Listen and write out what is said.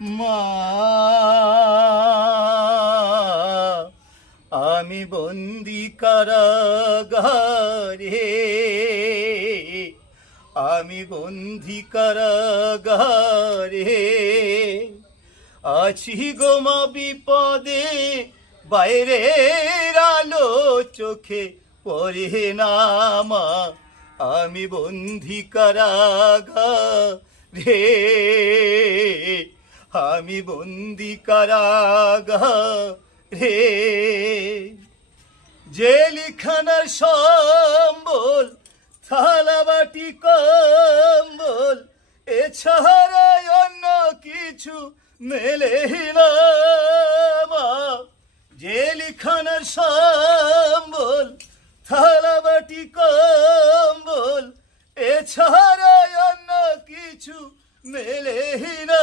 মা আমি বন্দি কারাগারে, আমি বন্দি কারাগারে আছি গো মা বিপদে, বাইরের আলো চোখে পড়ে না মা, আমি বন্দি কারাগারে, আমি বন্দি কারাগারে। জেলখানার সম্বল থালাবাটি কম্বল এছাড়া অন্য কিছু মেলে না মা, জেলখানার সম্বল থালাবাটি কম্বল এছাড়া অন্য কিছু মেলে না।